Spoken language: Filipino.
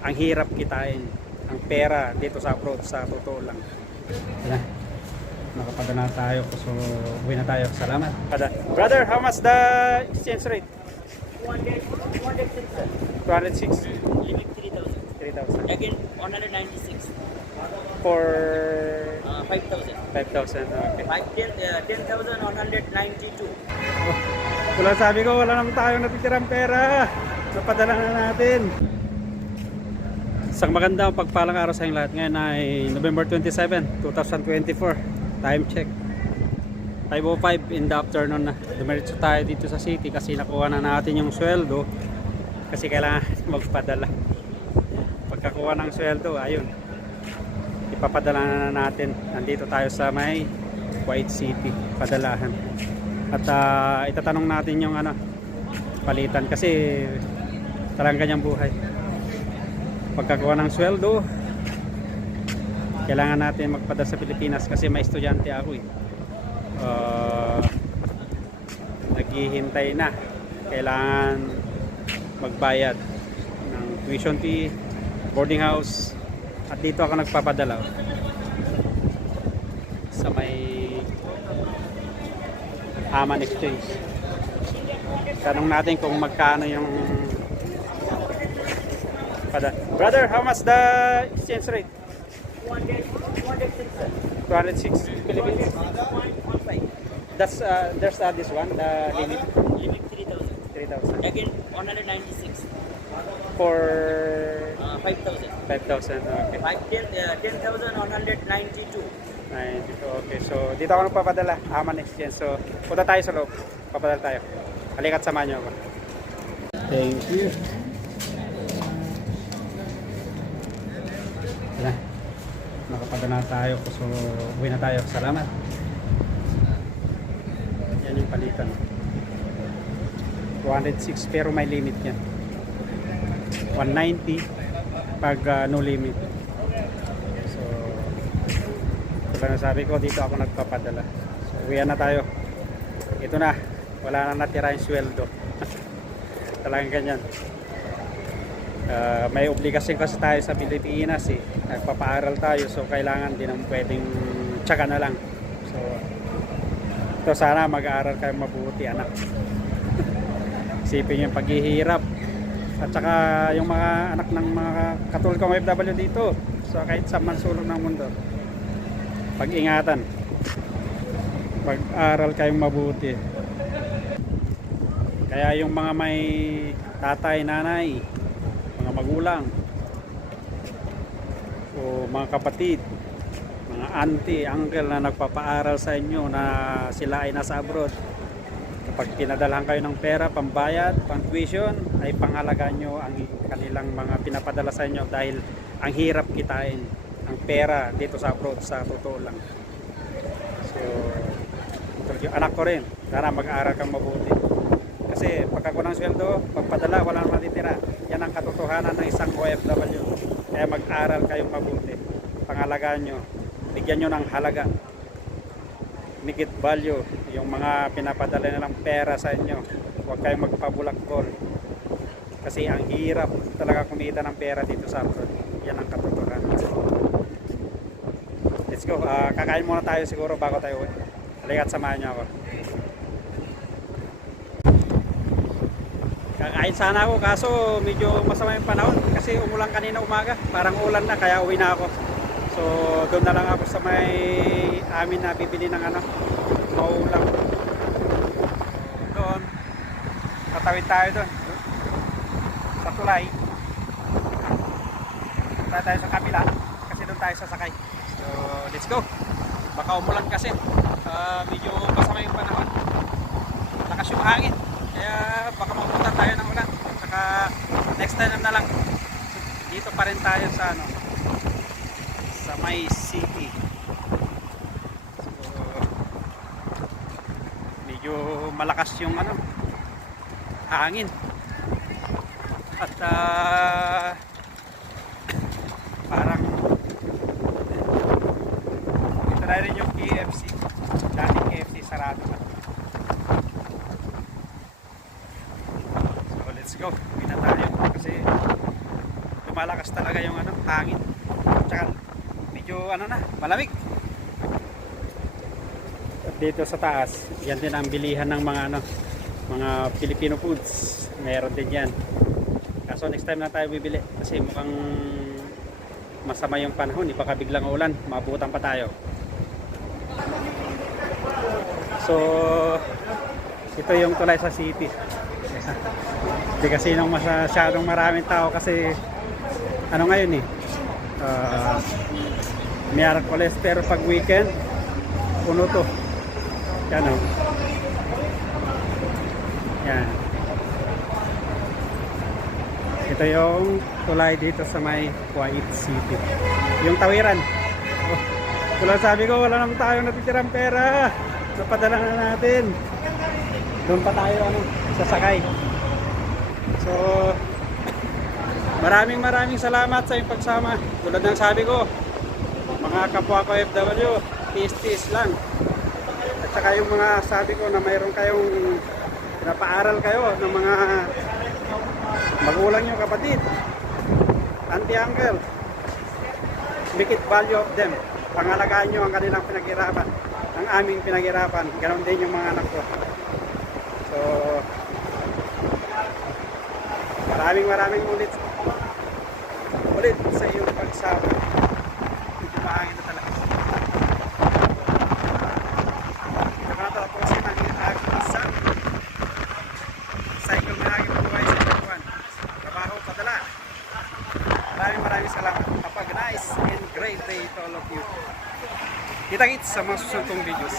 ang hirap kitain ang pera dito sa abroad, sa totoo lang. Yan. Nakapadala tayo, so uwi na tayo. Salamat. Brother, how much the exchange rate? 206. Limit 3,000. 3,000. Again, 196. For 5,000. 5,000. Okay. 10,192. Oh, wala, sabi ko, wala naman tayong natitirang pera. Napadala na natin. Isang magandang pagpalang araw sa inyong lahat. Ngayon ay November 27, 2024. Time check 5:05 in the afternoon na. Dumiretso tayo dito sa city kasi nakuha na natin yung sweldo. Kasi kailangan magpadala. Pagkakuha ng sweldo, ayun, ipapadala na natin. Nandito tayo sa may Kuwait City, padalahan. At itatanong natin yung palitan kasi talagang ganyang buhay. Pagkakuha ng sweldo, kailangan natin magpadala sa Pilipinas kasi may estudyante ako eh. Naghihintay na. Kailangan magbayad ng tuition fee, boarding house, at dito ako nagpapadala sa may Aman Exchange. Tanong natin kung magkano yung Brother, how much the exchange rate? 206 Philippines. That's there's this one, the limit Limit 3,000. 3,000 Again, 196. for 5,000. 5,000. Okay. 10,192. Okay, so dito ako nagpapadala, Aman Exchange. So punta tayo sa loob, papadala tayo. Halika't samahan niyo ako. Thank you. Yan. Nakapadala tayo, so uwi na tayo. Salamat. Yan yung palitan. 206 pero may limit yan. 190 pag no limit. So diba nasabi ko, dito ako nagpapadala. So uwi na tayo. Ito na, wala na natira yung sweldo. Talagang ganyan. May obligasyon kasi tayo sa Pilipinas eh. Nagpapaaral tayo, so kailangan din ang pwedeng tsaga na lang. So ito, sana mag-aaral kayo mabuti, anak. Isipin yung paghihirap at saka yung mga anak ng mga katulad kong OFW dito, so kahit sa mansulong ng mundo, pag-ingatan, pag-aral kayong mabuti. Kaya yung mga may tatay, nanay, mga magulang o mga kapatid, mga auntie, uncle na nagpapaaral sa inyo na sila ay nasa abroad, kapag pinadalhan kayo ng pera, pambayad, pang tuition, ay pangalagaan nyo ang kanilang mga pinapadala sa inyo dahil ang hirap kitain ang pera dito sa abroad, sa totoo lang. So yung anak ko rin, sana mag-aaral kang mabuti. Kasi pagkakuha ng sweldo, pagpadala, wala nang matitira. Yan ang katotohanan ng isang OFW. Kaya mag-aral kayong mabuti. Pangalagaan nyo. Bigyan nyo ng halaga. Make it value. Yung mga pinapadala nilang pera sa inyo. Huwag kayong magpabulakbol. Kasi ang hirap talaga kumita ng pera dito sa abroad. Yan ang katotohanan. Let's go. Kakain muna tayo siguro bago tayo uwi. Halika't samahan nyo ako. Kakain sana ako kaso medyo masama yung panahon kasi umulan kanina umaga, parang ulan na kaya uwi na ako. So doon na lang ako sa may amin na bibili ng maulam. Doon tatawid tayo doon sa tulay. Tayo tayo sa kabila kasi doon tayo sasakay. So let's go. Baka umulan kasi medyo masama yung panahon, lakas yung hangin. Kaya baka mapunta tayo ng ulan. Saka next time na lang dito pa rin tayo sa sa may city. So medyo malakas yung hangin. At parang ito na rin yung KFC. Dating KFC sarado na. Let's go. Uwi na tayo kasi malakas talaga yung ano, hangin. Tsaka medyo ano na, malamig. At dito sa taas, yan din ang bilihan ng mga ano, mga Filipino foods. Meron din yan. Kaso next time na tayo bibili kasi mukhang masama yung panahon, baka biglang ulan, mabutan pa tayo. So ito yung tulay sa city. Hindi kasi nung masyadong maraming tao kasi ano ngayon eh, Miyerkules, pero pag weekend puno to. Yan o. Yan. Ito yung tulay dito sa may Kuwait City. Yung tawiran. Oh, tulad sabi ko, wala naman tayong natitirang pera. Napadala na natin. Doon pa tayo ano, sasakay. So maraming salamat sa iyong pagsama. Tulad ng sabi ko, mga kapwa ko FW, tiis lang. At saka yung mga sabi ko na mayroon kayong pinapaaral kayo ng mga magulang nyo, kapatid, auntie, uncle, make it value of them. Pangalagaan nyo ang kanilang pinaghirapan, ang aming pinaghirapan. Ganon din yung mga anak ko. So maraming ulit sa iyong pagsama. Medyo mahangin na talaga. Ito na tapusin ang aking isang cycle na aking buhay sa Taiwan. Trabaho, padala. Maraming salamat. Kapag nice and great day to all of you. Kita-kits sa mga susunod kong videos.